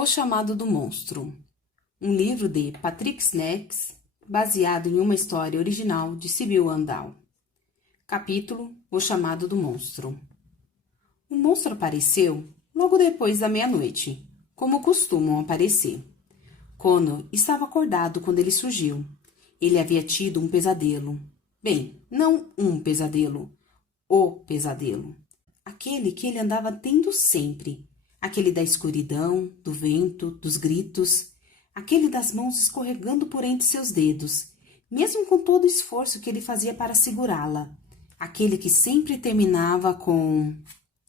O Chamado do Monstro, um livro de Patrick Snacks, baseado em uma história original de Sybil Andal. Capítulo: O Chamado do Monstro. O monstro apareceu logo depois da meia-noite, como costumam aparecer. Connor estava acordado quando ele surgiu. Ele havia tido um pesadelo. Bem, não um pesadelo, o pesadelo. Aquele que ele andava tendo sempre. Aquele da escuridão, do vento, dos gritos. Aquele das mãos escorregando por entre seus dedos, mesmo com todo o esforço que ele fazia para segurá-la. Aquele que sempre terminava com: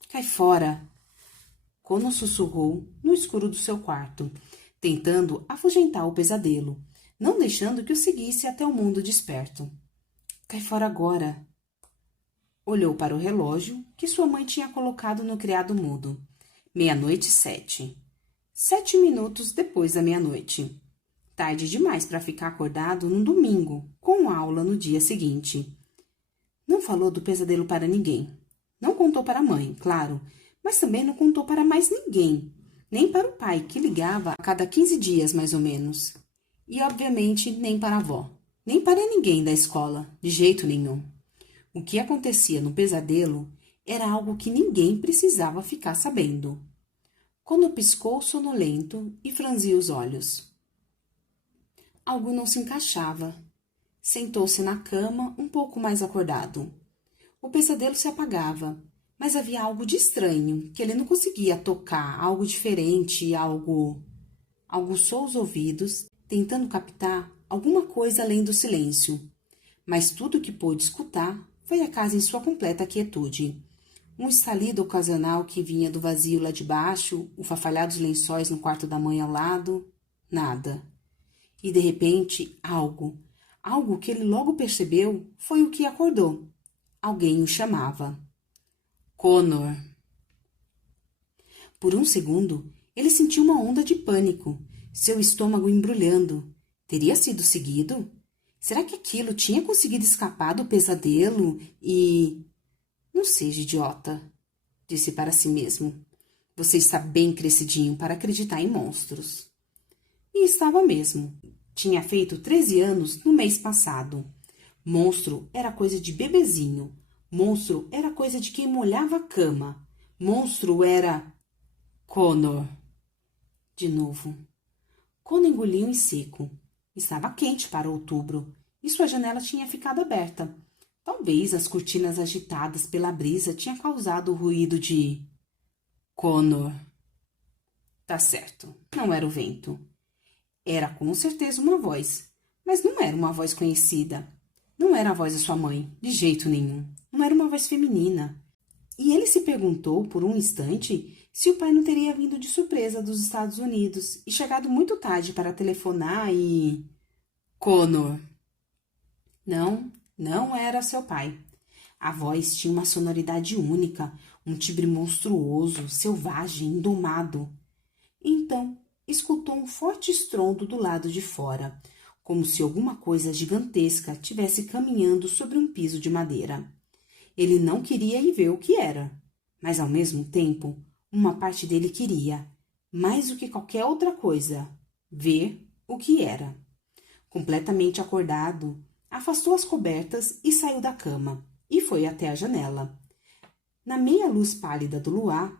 "Cai fora!" Connor sussurrou no escuro do seu quarto, tentando afugentar o pesadelo, não deixando que o seguisse até o mundo desperto. "Cai fora agora!" Olhou para o relógio que sua mãe tinha colocado no criado mudo. 00:07. 7 minutos depois da meia-noite. Tarde demais para ficar acordado num domingo, com aula no dia seguinte. Não falou do pesadelo para ninguém. Não contou para a mãe, claro, mas também não contou para mais ninguém. Nem para o pai, que ligava a cada 15 dias, mais ou menos. E, obviamente, nem para a avó. Nem para ninguém da escola, de jeito nenhum. O que acontecia no pesadelo era algo que ninguém precisava ficar sabendo. Quando piscou sonolento e franziu os olhos. Algo não se encaixava. Sentou-se na cama um pouco mais acordado. O pesadelo se apagava, mas havia algo de estranho que ele não conseguia tocar, algo diferente, algo aguçou os ouvidos, tentando captar alguma coisa além do silêncio. Mas tudo que pôde escutar foi a casa em sua completa quietude. Um estalido ocasional que vinha do vazio lá de baixo, o fafalhar dos lençóis no quarto da mãe ao lado, nada. E de repente, algo que ele logo percebeu foi o que acordou. Alguém o chamava. Connor. Por um segundo, ele sentiu uma onda de pânico, seu estômago embrulhando. Teria sido seguido? Será que aquilo tinha conseguido escapar do pesadelo e... Não seja idiota, disse para si mesmo. Você está bem crescidinho para acreditar em monstros. E estava mesmo. Tinha feito 13 anos no mês passado. Monstro era coisa de bebezinho. Monstro era coisa de quem molhava a cama. Monstro era... Connor. De novo. Connor engoliu em seco. Estava quente para outubro e sua janela tinha ficado aberta. Talvez as cortinas agitadas pela brisa tinham causado o ruído de... Connor. Tá certo, não era o vento. Era com certeza uma voz, mas não era uma voz conhecida. Não era a voz da sua mãe, de jeito nenhum. Não era uma voz feminina. E ele se perguntou por um instante se o pai não teria vindo de surpresa dos Estados Unidos e chegado muito tarde para telefonar e... Connor. Não era seu pai. A voz tinha uma sonoridade única, um timbre monstruoso, selvagem, indomado. Então, escutou um forte estrondo do lado de fora, como se alguma coisa gigantesca tivesse caminhando sobre um piso de madeira. Ele não queria ir ver o que era, mas ao mesmo tempo, uma parte dele queria, mais do que qualquer outra coisa, ver o que era. Completamente acordado, afastou as cobertas e saiu da cama, e foi até a janela. Na meia luz pálida do luar,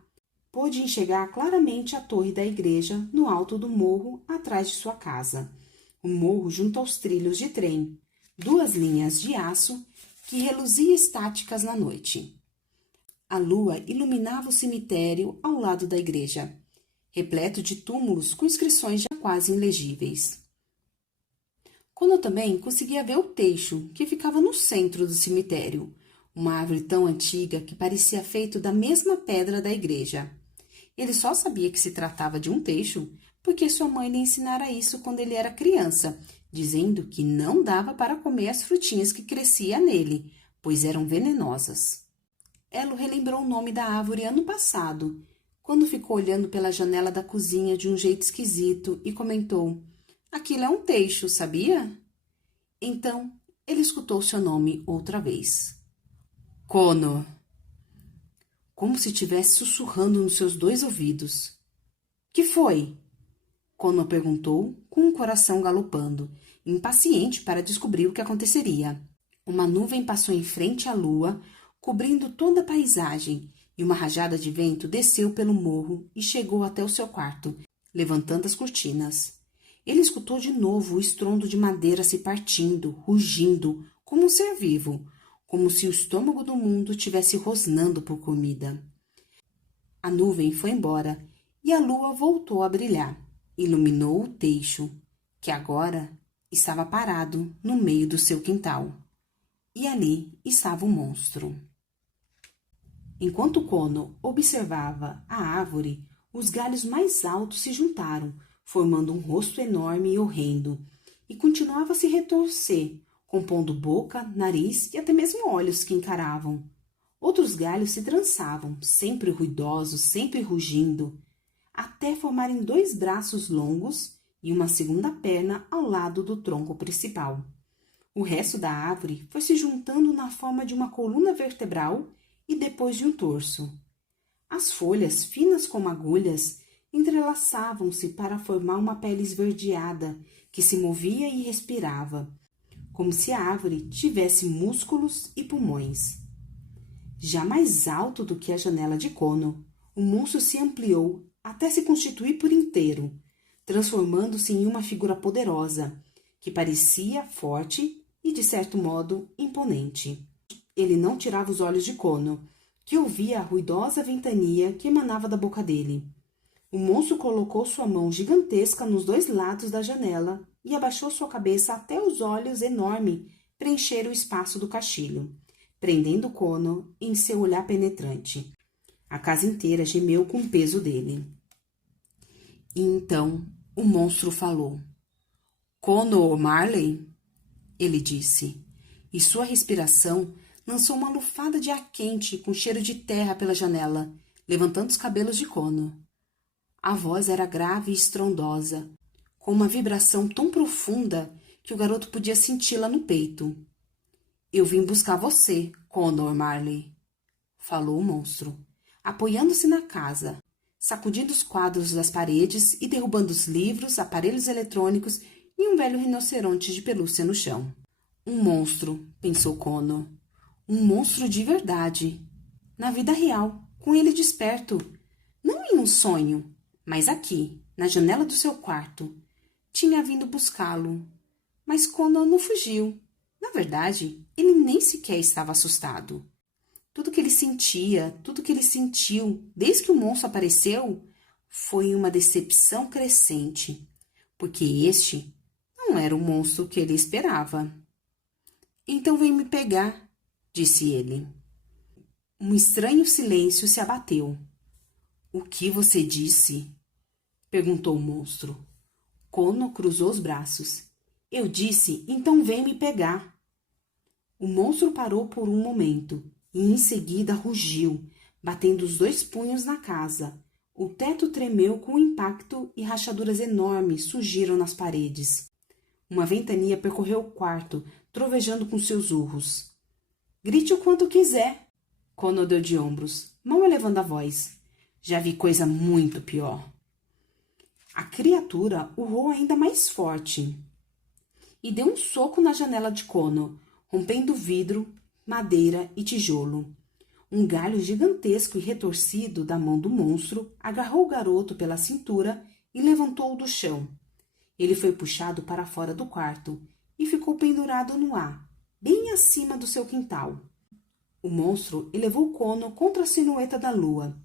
pôde enxergar claramente a torre da igreja no alto do morro atrás de sua casa. O morro junto aos trilhos de trem, 2 linhas de aço que reluziam estáticas na noite. A lua iluminava o cemitério ao lado da igreja, repleto de túmulos com inscrições já quase ilegíveis. Connor também conseguia ver o teixo que ficava no centro do cemitério, uma árvore tão antiga que parecia feito da mesma pedra da igreja. Ele só sabia que se tratava de um teixo porque sua mãe lhe ensinara isso quando ele era criança, dizendo que não dava para comer as frutinhas que cresciam nele, pois eram venenosas. Ela relembrou o nome da árvore ano passado, quando ficou olhando pela janela da cozinha de um jeito esquisito e comentou: "Aquilo é um teixo, sabia?" Então, ele escutou seu nome outra vez. Connor. Como se estivesse sussurrando nos seus 2 ouvidos. "Que foi?" Kono perguntou, com o coração galopando, impaciente para descobrir o que aconteceria. Uma nuvem passou em frente à lua, cobrindo toda a paisagem, e uma rajada de vento desceu pelo morro e chegou até o seu quarto, levantando as cortinas. Ele escutou de novo o estrondo de madeira se partindo, rugindo, como um ser vivo, como se o estômago do mundo tivesse rosnando por comida. A nuvem foi embora e a lua voltou a brilhar. Iluminou o teixo, que agora estava parado no meio do seu quintal. E ali estava o monstro. Enquanto Kono observava a árvore, os galhos mais altos se juntaram, formando um rosto enorme e horrendo, e continuava a se retorcer, compondo boca, nariz e até mesmo olhos que encaravam. Outros galhos se trançavam, sempre ruidosos, sempre rugindo, até formarem 2 braços longos e uma segunda perna ao lado do tronco principal. O resto da árvore foi se juntando na forma de uma coluna vertebral e depois de um torso. As folhas, finas como agulhas, entrelaçavam-se para formar uma pele esverdeada que se movia e respirava, como se a árvore tivesse músculos e pulmões. Já mais alto do que a janela de Kono, o monstro se ampliou até se constituir por inteiro, transformando-se em uma figura poderosa, que parecia forte e, de certo modo, imponente. Ele não tirava os olhos de Kono, que ouvia a ruidosa ventania que emanava da boca dele. O monstro colocou sua mão gigantesca nos 2 lados da janela e abaixou sua cabeça até os olhos enormes preencheram o espaço do caixilho, prendendo Kono em seu olhar penetrante. A casa inteira gemeu com o peso dele. E então o monstro falou. Kono Marley? Ele disse, e sua respiração lançou uma lufada de ar quente com cheiro de terra pela janela, levantando os cabelos de Kono. A voz era grave e estrondosa, com uma vibração tão profunda que o garoto podia senti-la no peito. Eu vim buscar você, Kono Marley, falou o monstro, apoiando-se na casa, sacudindo os quadros das paredes e derrubando os livros, aparelhos eletrônicos e um velho rinoceronte de pelúcia no chão. Um monstro, pensou Kono. Um monstro de verdade. Na vida real, com ele desperto. Não em um sonho, mas aqui, na janela do seu quarto. Tinha vindo buscá-lo. Mas Kono não fugiu. Na verdade, ele nem sequer estava assustado. Tudo que ele sentia, tudo que ele sentiu, desde que o monstro apareceu, foi uma decepção crescente, porque este não era o monstro que ele esperava. Então vem me pegar, disse ele. Um estranho silêncio se abateu. O que você disse? Perguntou o monstro. Kono cruzou os braços. Eu disse, então vem me pegar. O monstro parou por um momento e em seguida rugiu, batendo os 2 punhos na casa. O teto tremeu com o impacto e rachaduras enormes surgiram nas paredes. Uma ventania percorreu o quarto, trovejando com seus urros. Grite o quanto quiser. Kono deu de ombros, mal elevando a voz. Já vi coisa muito pior. A criatura urrou ainda mais forte e deu um soco na janela de Kono, rompendo vidro, madeira e tijolo. Um galho gigantesco e retorcido da mão do monstro agarrou o garoto pela cintura e levantou-o do chão. Ele foi puxado para fora do quarto e ficou pendurado no ar, bem acima do seu quintal. O monstro elevou Kono contra a silhueta da lua,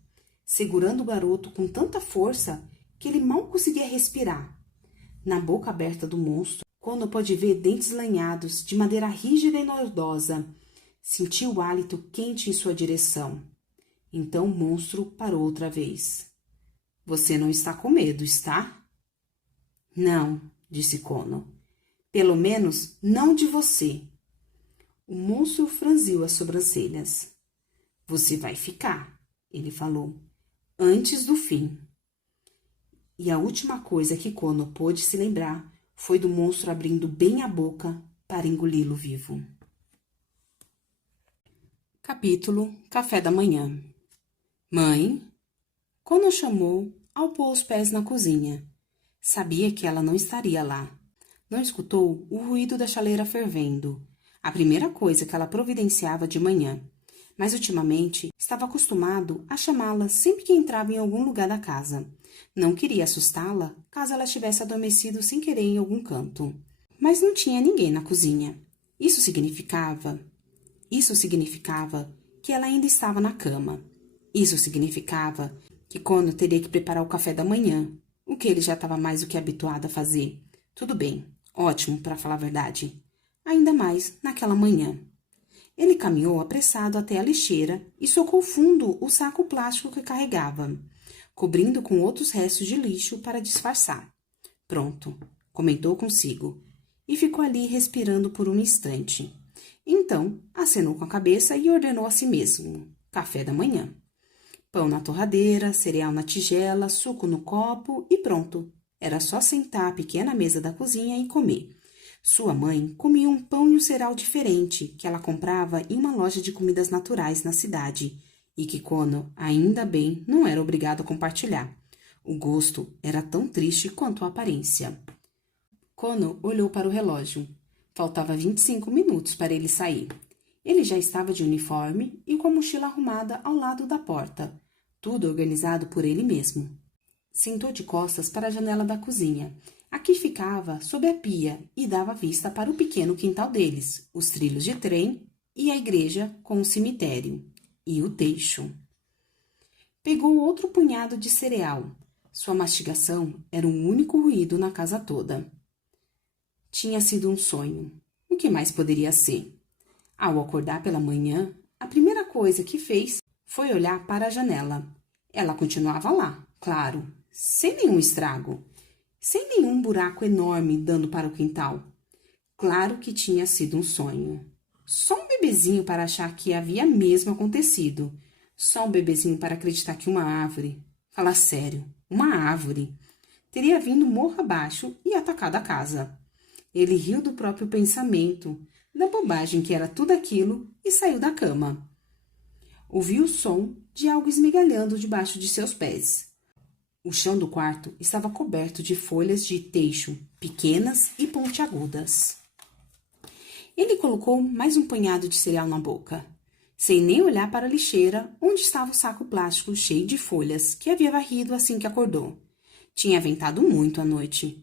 segurando o garoto com tanta força que ele mal conseguia respirar. Na boca aberta do monstro, Kono pôde ver dentes lanhados de madeira rígida e nordosa. Sentiu o hálito quente em sua direção. Então o monstro parou outra vez. Você não está com medo, está? Não, disse Kono. Pelo menos não de você. O monstro franziu as sobrancelhas. Você vai ficar, ele falou, antes do fim. E a última coisa que Kono pôde se lembrar foi do monstro abrindo bem a boca para engoli-lo vivo. Capítulo Café da Manhã. Mãe? Kono chamou ao pôr os pés na cozinha. Sabia que ela não estaria lá. Não escutou o ruído da chaleira fervendo, a primeira coisa que ela providenciava de manhã. Mas ultimamente estava acostumado a chamá-la sempre que entrava em algum lugar da casa. Não queria assustá-la caso ela tivesse adormecido sem querer em algum canto. Mas não tinha ninguém na cozinha. Isso significava que ela ainda estava na cama. Isso significava que Connor teria que preparar o café da manhã, o que ele já estava mais do que habituado a fazer. Tudo bem, ótimo, para falar a verdade. Ainda mais naquela manhã. Ele caminhou apressado até a lixeira e socou fundo o saco plástico que carregava, cobrindo com outros restos de lixo para disfarçar. Pronto, comentou consigo, e ficou ali respirando por um instante. Então, acenou com a cabeça e ordenou a si mesmo: café da manhã. Pão na torradeira, cereal na tigela, suco no copo e pronto. Era só sentar à pequena mesa da cozinha e comer. Sua mãe comia um pão e um cereal diferente que ela comprava em uma loja de comidas naturais na cidade e que Connor, ainda bem, não era obrigado a compartilhar. O gosto era tão triste quanto a aparência. Connor olhou para o relógio. Faltava 25 minutos para ele sair. Ele já estava de uniforme e com a mochila arrumada ao lado da porta, tudo organizado por ele mesmo. Sentou de costas para a janela da cozinha. Aqui ficava sob a pia e dava vista para o pequeno quintal deles, os trilhos de trem e a igreja com o cemitério e o teixo. Pegou outro punhado de cereal. Sua mastigação era o único ruído na casa toda. Tinha sido um sonho. O que mais poderia ser? Ao acordar pela manhã, a primeira coisa que fez foi olhar para a janela. Ela continuava lá, claro, sem nenhum estrago, sem nenhum buraco enorme dando para o quintal. Claro que tinha sido um sonho. Só um bebezinho para achar que havia mesmo acontecido. Só um bebezinho para acreditar que uma árvore, falar sério, uma árvore, teria vindo morro abaixo e atacado a casa. Ele riu do próprio pensamento, da bobagem que era tudo aquilo e saiu da cama. Ouviu o som de algo esmigalhando debaixo de seus pés. O chão do quarto estava coberto de folhas de teixo, pequenas e pontiagudas. Ele colocou mais um punhado de cereal na boca, sem nem olhar para a lixeira onde estava o saco plástico cheio de folhas que havia varrido assim que acordou. Tinha ventado muito à noite.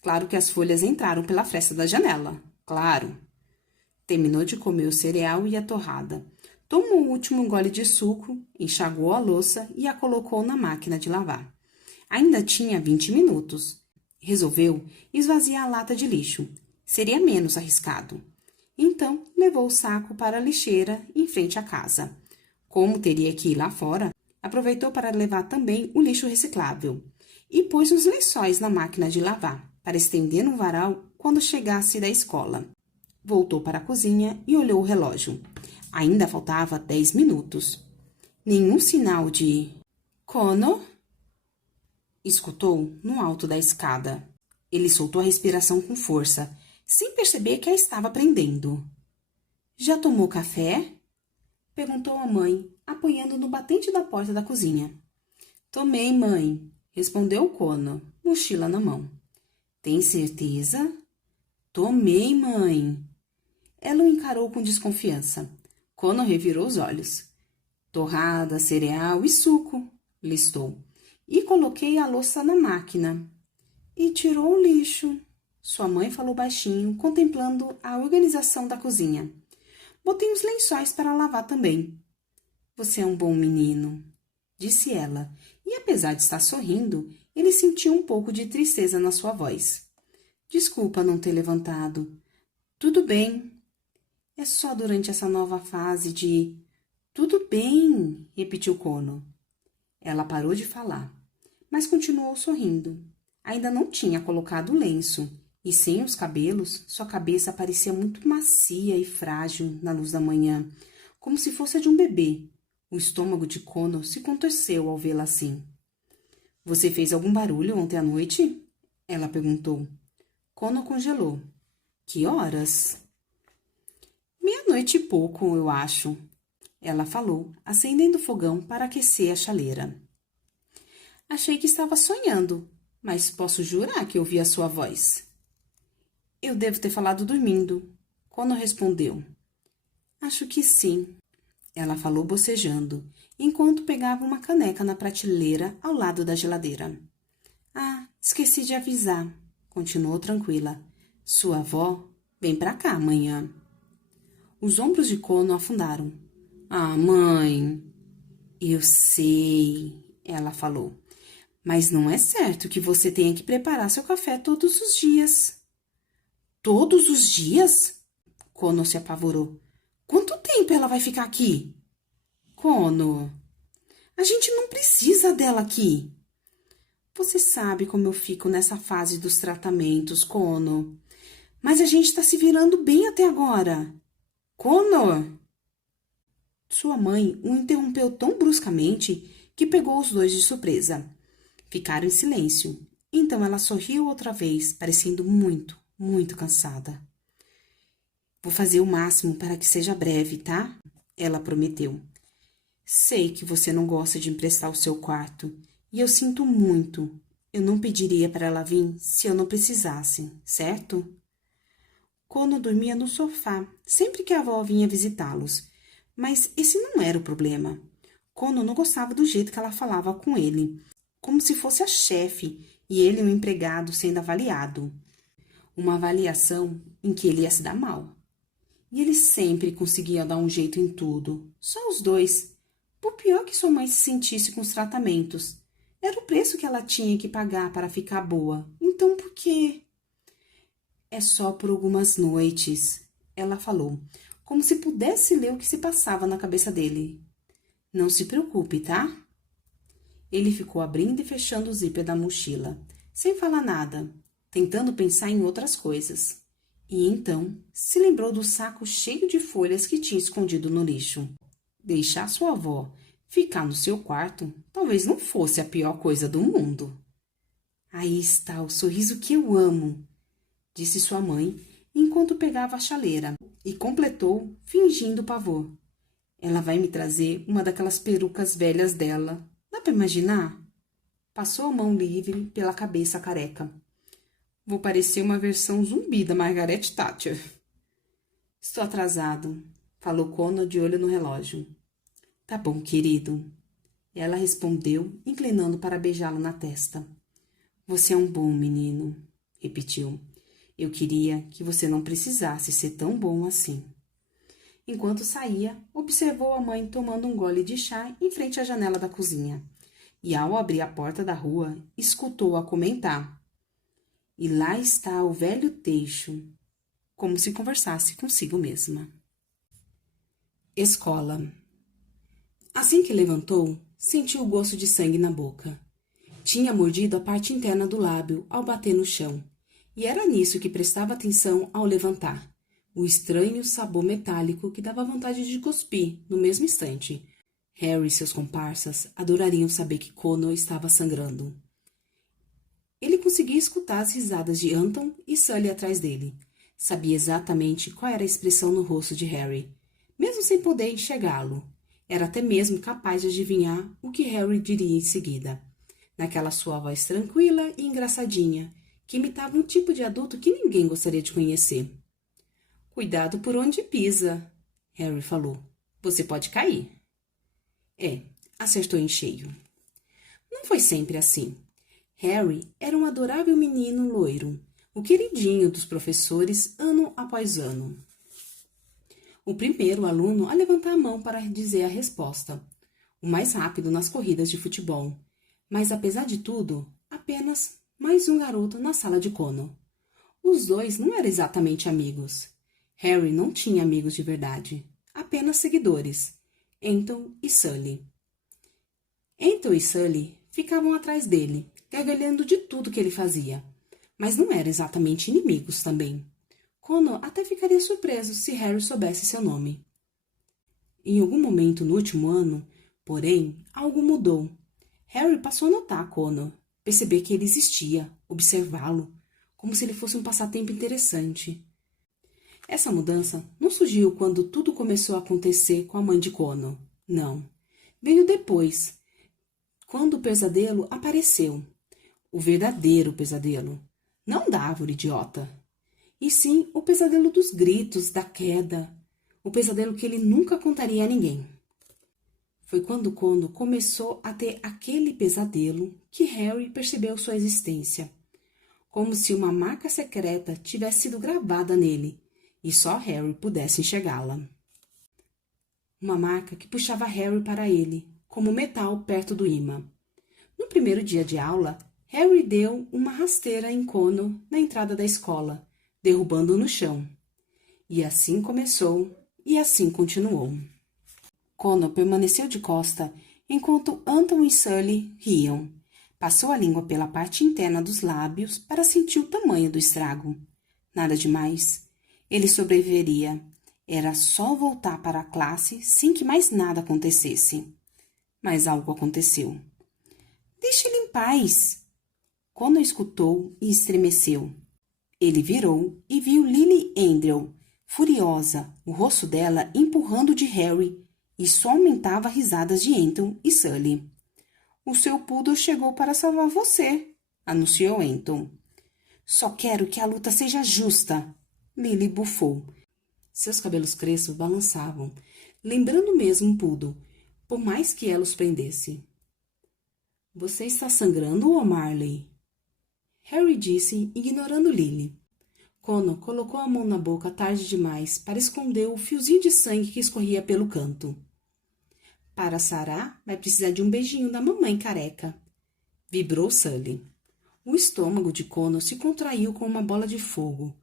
Claro que as folhas entraram pela fresta da janela. Claro. Terminou de comer o cereal e a torrada. Tomou o último gole de suco, enxagou a louça e a colocou na máquina de lavar. Ainda tinha 20 minutos. Resolveu esvaziar a lata de lixo. Seria menos arriscado. Então, levou o saco para a lixeira em frente à casa. Como teria que ir lá fora, aproveitou para levar também o lixo reciclável. E pôs os lençóis na máquina de lavar, para estender no varal quando chegasse da escola. Voltou para a cozinha e olhou o relógio. Ainda faltava 10 minutos. Nenhum sinal de... Connor? Escutou no alto da escada. Ele soltou a respiração com força, sem perceber que a estava prendendo. Já tomou café? Perguntou a mãe, apoiando no batente da porta da cozinha. Tomei, mãe, respondeu Connor, mochila na mão. Tem certeza? Tomei, mãe. Ela o encarou com desconfiança. Connor revirou os olhos. Torrada, cereal e suco, listou. E coloquei a louça na máquina. E tirou o lixo. Sua mãe falou baixinho, contemplando a organização da cozinha. Botei os lençóis para lavar também. Você é um bom menino, disse ela. E apesar de estar sorrindo, ele sentiu um pouco de tristeza na sua voz. Desculpa não ter levantado. Tudo bem. É só durante essa nova fase de... Tudo bem, repetiu Connor. Ela parou de falar, mas continuou sorrindo. Ainda não tinha colocado o lenço, e sem os cabelos, sua cabeça parecia muito macia e frágil na luz da manhã, como se fosse a de um bebê. O estômago de Connor se contorceu ao vê-la assim. Você fez algum barulho ontem à noite? Ela perguntou. Connor congelou. Que horas? 00:30 e pouco, eu acho. Ela falou, acendendo o fogão para aquecer a chaleira. Achei que estava sonhando. mas posso jurar que ouvi a sua voz. Eu devo ter falado dormindo. Kono respondeu. Acho que sim. Ela falou bocejando, enquanto pegava uma caneca na prateleira ao lado da geladeira. Ah, esqueci de avisar, continuou tranquila. Sua avó vem pra cá amanhã. Os ombros de Kono afundaram. Ah, mãe. Eu sei, ela falou. Mas não é certo que você tenha que preparar seu café todos os dias. Todos os dias? Kono se apavorou. Quanto tempo ela vai ficar aqui? Kono, a gente não precisa dela aqui. Você sabe como eu fico nessa fase dos tratamentos, Kono. Mas a gente tá se virando bem até agora. Kono! Sua mãe o interrompeu tão bruscamente que pegou os dois de surpresa. Ficaram em silêncio. Então ela sorriu outra vez, parecendo muito, muito cansada. Vou fazer o máximo para que seja breve, tá? Ela prometeu. Sei que você não gosta de emprestar o seu quarto, e eu sinto muito. Eu não pediria para ela vir se eu não precisasse, certo? Kono dormia no sofá, sempre que a avó vinha visitá-los. Mas esse não era o problema. Kono não gostava do jeito que ela falava com ele, como se fosse a chefe e ele um empregado sendo avaliado. Uma avaliação em que ele ia se dar mal. E ele sempre conseguia dar um jeito em tudo, só os dois. Por pior que sua mãe se sentisse com os tratamentos. Era o preço que ela tinha que pagar para ficar boa. Então por quê? É só por algumas noites, ela falou, como se pudesse ler o que se passava na cabeça dele. Não se preocupe, tá? Ele ficou abrindo e fechando o zíper da mochila, sem falar nada, tentando pensar em outras coisas. E então se lembrou do saco cheio de folhas que tinha escondido no lixo. Deixar sua avó ficar no seu quarto talvez não fosse a pior coisa do mundo. Aí está o sorriso que eu amo, disse sua mãe, enquanto pegava a chaleira, e completou, fingindo pavor. Ela vai me trazer uma daquelas perucas velhas dela. Dá para imaginar? Passou a mão livre pela cabeça careca. Vou parecer uma versão zumbi da Margaret Thatcher. Estou atrasado, falou Kono de olho no relógio. Tá bom, querido. Ela respondeu, inclinando para beijá-lo na testa. Você é um bom menino, repetiu. Eu queria que você não precisasse ser tão bom assim. Enquanto saía, observou a mãe tomando um gole de chá em frente à janela da cozinha. E ao abrir a porta da rua, escutou-a comentar. E lá está o velho Teixo, como se conversasse consigo mesma. Escola. Assim que levantou, sentiu o gosto de sangue na boca. Tinha mordido a parte interna do lábio ao bater no chão, e era nisso que prestava atenção ao levantar. O estranho sabor metálico que dava vontade de cuspir no mesmo instante. Harry e seus comparsas adorariam saber que Kono estava sangrando. Ele conseguia escutar as risadas de Anton e Sully atrás dele. Sabia exatamente qual era a expressão no rosto de Harry, mesmo sem poder enxergá-lo. Era até mesmo capaz de adivinhar o que Harry diria em seguida, naquela sua voz tranquila e engraçadinha, que imitava um tipo de adulto que ninguém gostaria de conhecer. Cuidado por onde pisa, Harry falou. Você pode cair. Acertou em cheio. Não foi sempre assim. Harry era um adorável menino loiro, o queridinho dos professores ano após ano. O primeiro aluno a levantar a mão para dizer a resposta, o mais rápido nas corridas de futebol, mas apesar de tudo, apenas mais um garoto na sala de Kono. Os dois não eram exatamente amigos. Harry não tinha amigos de verdade, apenas seguidores, Anton e Sully. Anton e Sully ficavam atrás dele, gargalhando de tudo que ele fazia, mas não eram exatamente inimigos também. Kono até ficaria surpreso se Harry soubesse seu nome. Em algum momento no último ano, porém, algo mudou. Harry passou a notar Kono, perceber que ele existia, observá-lo, como se ele fosse um passatempo interessante. Essa mudança não surgiu quando tudo começou a acontecer com a mãe de Kono. Não. Veio depois, quando o pesadelo apareceu. O verdadeiro pesadelo. Não da árvore idiota. E sim o pesadelo dos gritos, da queda. O pesadelo que ele nunca contaria a ninguém. Foi quando Kono começou a ter aquele pesadelo que Harry percebeu sua existência. Como se uma marca secreta tivesse sido gravada nele e só Harry pudesse enxergá-la. Uma marca que puxava Harry para ele, como metal perto do ímã. No primeiro dia de aula, Harry deu uma rasteira em Kono na entrada da escola, derrubando-o no chão. E assim começou, e assim continuou. Kono permaneceu de costa enquanto Anton e Sully riam. Passou a língua pela parte interna dos lábios para sentir o tamanho do estrago. Nada demais. Ele sobreviveria. Era só voltar para a classe sem que mais nada acontecesse. Mas algo aconteceu. Deixe ele em paz. Kono escutou e estremeceu. Ele virou e viu Lily Andrew, furiosa, o rosto dela empurrando de Harry, e só aumentava risadas de Anton e Sully. O seu poodle chegou para salvar você, anunciou Anton. Só quero que a luta seja justa, Lily bufou. Seus cabelos crespos balançavam, lembrando mesmo um poodle, por mais que ela os prendesse. Você está sangrando, O'Marley? Harry disse, ignorando Lily. Kono colocou a mão na boca tarde demais para esconder o fiozinho de sangue que escorria pelo canto. Para sarar, vai precisar de um beijinho da mamãe careca. Vibrou Sully. O estômago de Kono se contraiu com uma bola de fogo,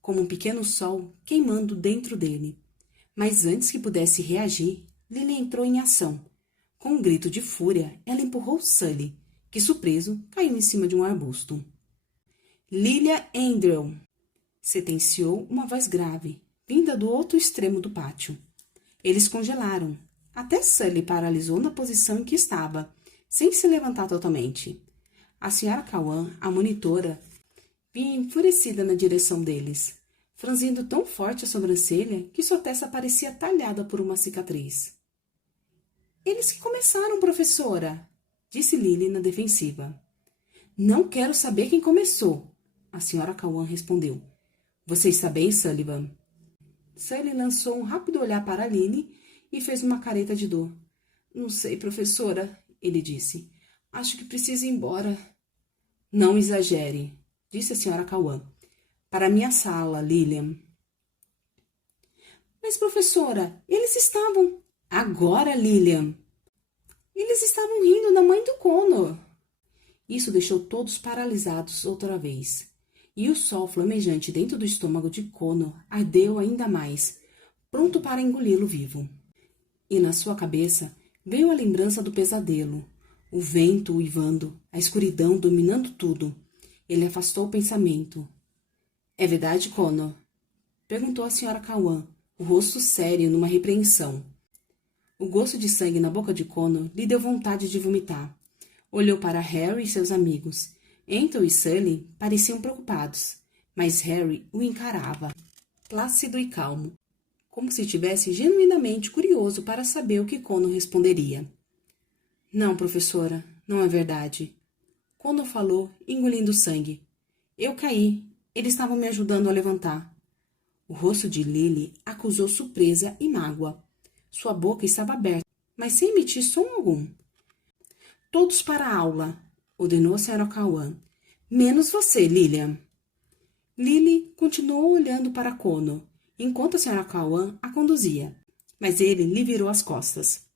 como um pequeno sol queimando dentro dele. Mas antes que pudesse reagir, Lily entrou em ação. Com um grito de fúria, ela empurrou Sully, que, surpreso, caiu em cima de um arbusto. Lilia Andrew, sentenciou uma voz grave, vinda do outro extremo do pátio. Eles congelaram. Até Sully paralisou na posição em que estava, sem se levantar totalmente. A senhora Cowan, a monitora, vinha enfurecida na direção deles, franzindo tão forte a sobrancelha que sua testa parecia talhada por uma cicatriz. Eles que começaram, professora, disse Lily na defensiva. Não quero saber quem começou, a senhora Cowan respondeu. Você está bem, Sullivan? Sully lançou um rápido olhar para Lily e fez uma careta de dor. Não sei, professora, ele disse. Acho que preciso ir embora. Não exagere, disse a senhora Cowan. Para minha sala, Lilian. Mas, professora, eles estavam... Agora, Lilian. Eles estavam rindo da mãe do Connor. Isso deixou todos paralisados outra vez. E o sol flamejante dentro do estômago de Connor ardeu ainda mais, pronto para engoli-lo vivo. E na sua cabeça veio a lembrança do pesadelo, o vento uivando, a escuridão dominando tudo. Ele afastou o pensamento. É verdade, Connor? Perguntou a senhora Cowan, o rosto sério numa repreensão. O gosto de sangue na boca de Connor lhe deu vontade de vomitar. Olhou para Harry e seus amigos. Anton e Sully pareciam preocupados, mas Harry o encarava, plácido e calmo, como se estivesse genuinamente curioso para saber o que Connor responderia. Não, professora, não é verdade. Connor falou, engolindo sangue. Eu caí. Eles estavam me ajudando a levantar. O rosto de Lily acusou surpresa e mágoa. Sua boca estava aberta, mas sem emitir som algum. Todos para a aula, ordenou a senhora Cowan. Menos você, Lilian. Lily continuou olhando para Connor, enquanto a senhora Cowan a conduzia, mas ele lhe virou as costas.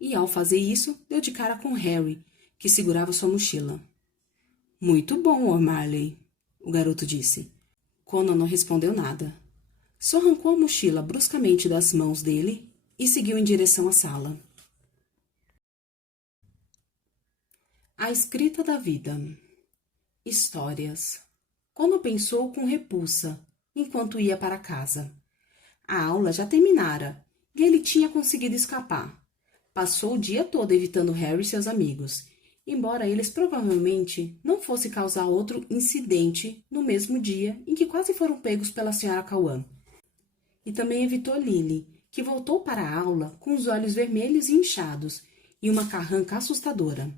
E ao fazer isso, deu de cara com Harry, que segurava sua mochila. Muito bom, O'Marley, o garoto disse. Connor não respondeu nada. Só arrancou a mochila bruscamente das mãos dele e seguiu em direção à sala. A escrita da vida. Histórias. Connor pensou com repulsa, enquanto ia para casa. A aula já terminara, e ele tinha conseguido escapar. Passou o dia todo evitando Harry e seus amigos, embora eles provavelmente não fossem causar outro incidente no mesmo dia em que quase foram pegos pela senhora Cowan. E também evitou Lily, que voltou para a aula com os olhos vermelhos e inchados e uma carranca assustadora.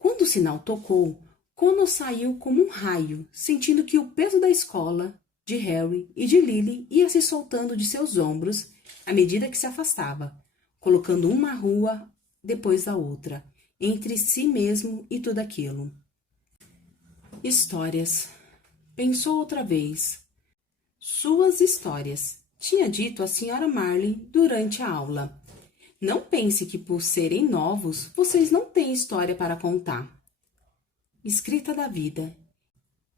Quando o sinal tocou, Connor saiu como um raio, sentindo que o peso da escola, de Harry e de Lily ia se soltando de seus ombros à medida que se afastava, colocando uma rua depois da outra, entre si mesmo e tudo aquilo. Histórias. Pensou outra vez. Suas histórias, tinha dito a Sra. Marley durante a aula. Não pense que por serem novos, vocês não têm história para contar. Escrita da vida.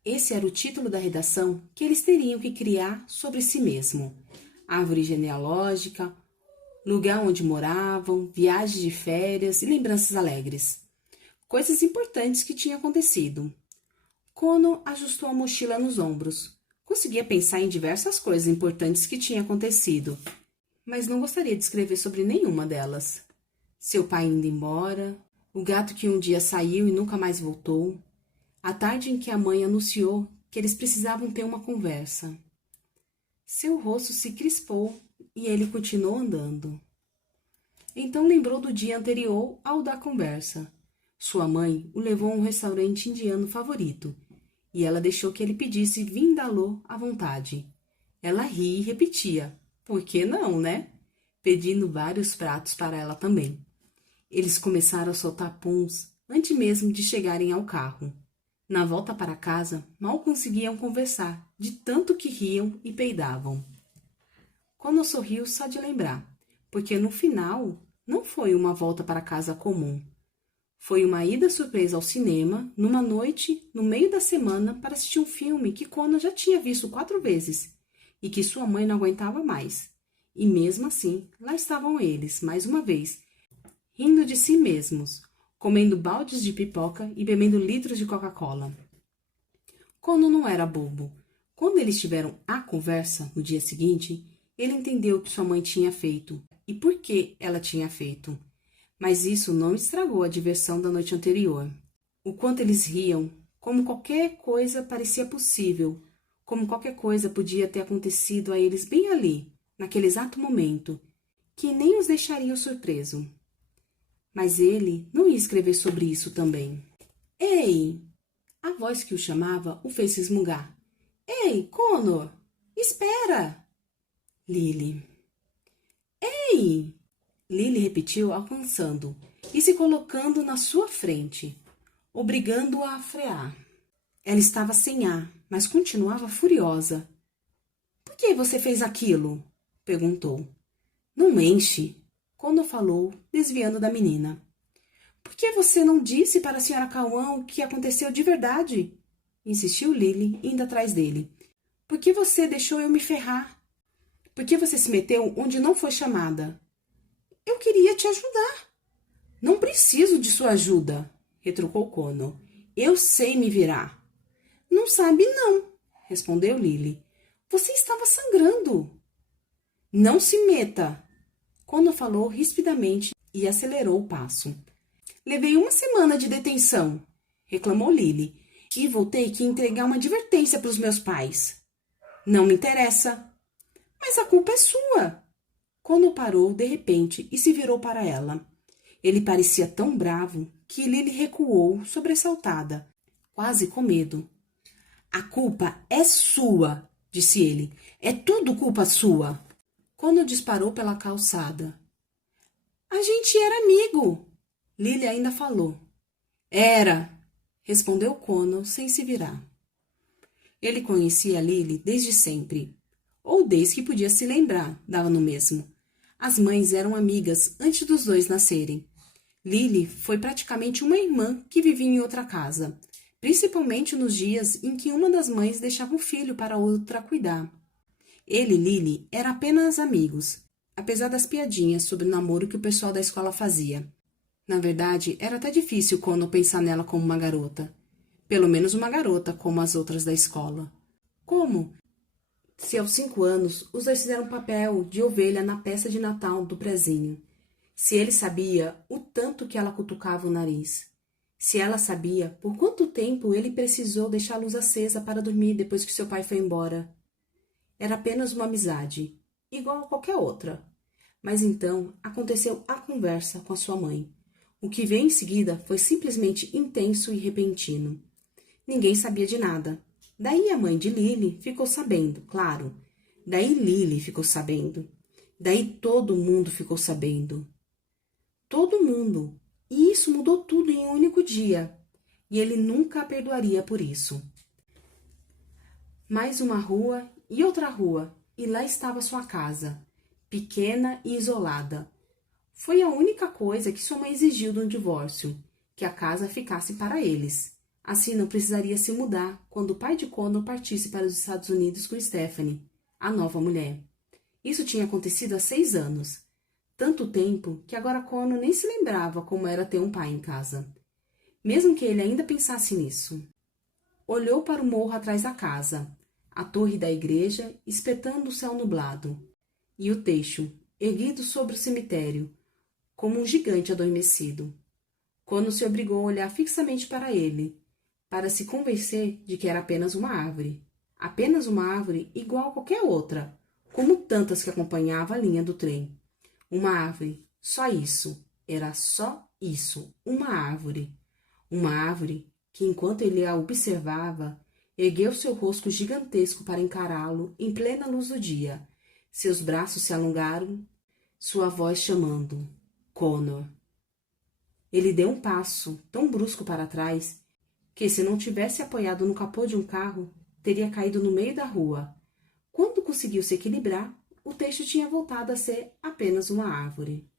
Esse era o título da redação que eles teriam que criar sobre si mesmo. Árvore genealógica, lugar onde moravam, viagens de férias e lembranças alegres. Coisas importantes que tinham acontecido. Connor ajustou a mochila nos ombros. Conseguia pensar em diversas coisas importantes que tinham acontecido, mas não gostaria de escrever sobre nenhuma delas. Seu pai indo embora, o gato que um dia saiu e nunca mais voltou, a tarde em que a mãe anunciou que eles precisavam ter uma conversa. Seu rosto se crispou e ele continuou andando. Então lembrou do dia anterior ao da conversa. Sua mãe o levou a um restaurante indiano favorito, e ela deixou que ele pedisse vindalô à vontade. Ela ria e repetia, por que não, né? Pedindo vários pratos para ela também. Eles começaram a soltar puns antes mesmo de chegarem ao carro. Na volta para casa, mal conseguiam conversar, de tanto que riam e peidavam. Quando sorriu só de lembrar, porque no final não foi uma volta para casa comum. Foi uma ida surpresa ao cinema, numa noite, no meio da semana, para assistir um filme que Connor já tinha visto 4 vezes e que sua mãe não aguentava mais. E mesmo assim, lá estavam eles, mais uma vez, rindo de si mesmos, comendo baldes de pipoca e bebendo litros de Coca-Cola. Connor não era bobo. Quando eles tiveram a conversa, no dia seguinte, ele entendeu o que sua mãe tinha feito e por que ela tinha feito. Mas isso não estragou a diversão da noite anterior. O quanto eles riam, como qualquer coisa parecia possível, como qualquer coisa podia ter acontecido a eles bem ali, naquele exato momento, que nem os deixaria surpreso. Mas ele não ia escrever sobre isso também. Ei! A voz que o chamava o fez resmungar. Ei, Connor! Espera! Lily. Ei! Lily repetiu, alcançando e se colocando na sua frente, obrigando-o a frear. Ela estava sem ar, mas continuava furiosa. Por que você fez aquilo? Perguntou. Não enche, Connor falou, desviando da menina. Por que você não disse para a Sra. Cauã o que aconteceu de verdade? Insistiu Lily, indo atrás dele. Por que você deixou eu me ferrar? Por que você se meteu onde não foi chamada? Eu queria te ajudar. Não preciso de sua ajuda, retrucou Connor. Eu sei me virar. Não sabe não, respondeu Lily. Você estava sangrando. Não se meta, Connor falou rispidamente e acelerou o passo. Levei 1 semana de detenção, reclamou Lily, e vou ter que entregar uma advertência para os meus pais. Não me interessa. Mas a culpa é sua. Connor parou de repente e se virou para ela. Ele parecia tão bravo que Lily recuou, sobressaltada, quase com medo. A culpa é sua, disse ele. É tudo culpa sua. Connor disparou pela calçada. A gente era amigo, Lily ainda falou. Era, respondeu Connor sem se virar. Ele conhecia Lily desde sempre, ou desde que podia se lembrar, dava no mesmo. As mães eram amigas antes dos dois nascerem. Lily foi praticamente uma irmã que vivia em outra casa, principalmente nos dias em que uma das mães deixava o filho para a outra cuidar. Ele e Lily eram apenas amigos, apesar das piadinhas sobre o namoro que o pessoal da escola fazia. Na verdade, era até difícil Connor pensar nela como uma garota. Pelo menos uma garota, como as outras da escola. Como? Se aos 5 anos os dois fizeram papel de ovelha na peça de Natal do prezinho. Se ele sabia o tanto que ela cutucava o nariz. Se ela sabia por quanto tempo ele precisou deixar a luz acesa para dormir depois que seu pai foi embora. Era apenas uma amizade, igual a qualquer outra. Mas então aconteceu a conversa com a sua mãe. O que veio em seguida foi simplesmente intenso e repentino. Ninguém sabia de nada. Daí a mãe de Lily ficou sabendo, claro. Daí Lily ficou sabendo. Daí todo mundo ficou sabendo. Todo mundo. E isso mudou tudo em um único dia. E ele nunca a perdoaria por isso. Mais uma rua e outra rua, e lá estava sua casa, pequena e isolada. Foi a única coisa que sua mãe exigiu de um divórcio, que a casa ficasse para eles. Assim não precisaria se mudar quando o pai de Connor partisse para os Estados Unidos com Stephanie, a nova mulher. Isso tinha acontecido há 6 anos. Tanto tempo que agora Connor nem se lembrava como era ter um pai em casa. Mesmo que ele ainda pensasse nisso. Olhou para o morro atrás da casa, a torre da igreja espetando o céu nublado, e o teixo, erguido sobre o cemitério, como um gigante adormecido. Quando se obrigou a olhar fixamente para ele, para se convencer de que era apenas uma árvore igual a qualquer outra, como tantas que acompanhava a linha do trem. Uma árvore, só isso, era só isso, uma árvore que, enquanto ele a observava, ergueu seu rosto gigantesco para encará-lo em plena luz do dia. Seus braços se alongaram, sua voz chamando: Connor. Ele deu um passo tão brusco para trás que, se não tivesse apoiado no capô de um carro, teria caído no meio da rua. Quando conseguiu se equilibrar, o teixo tinha voltado a ser apenas uma árvore.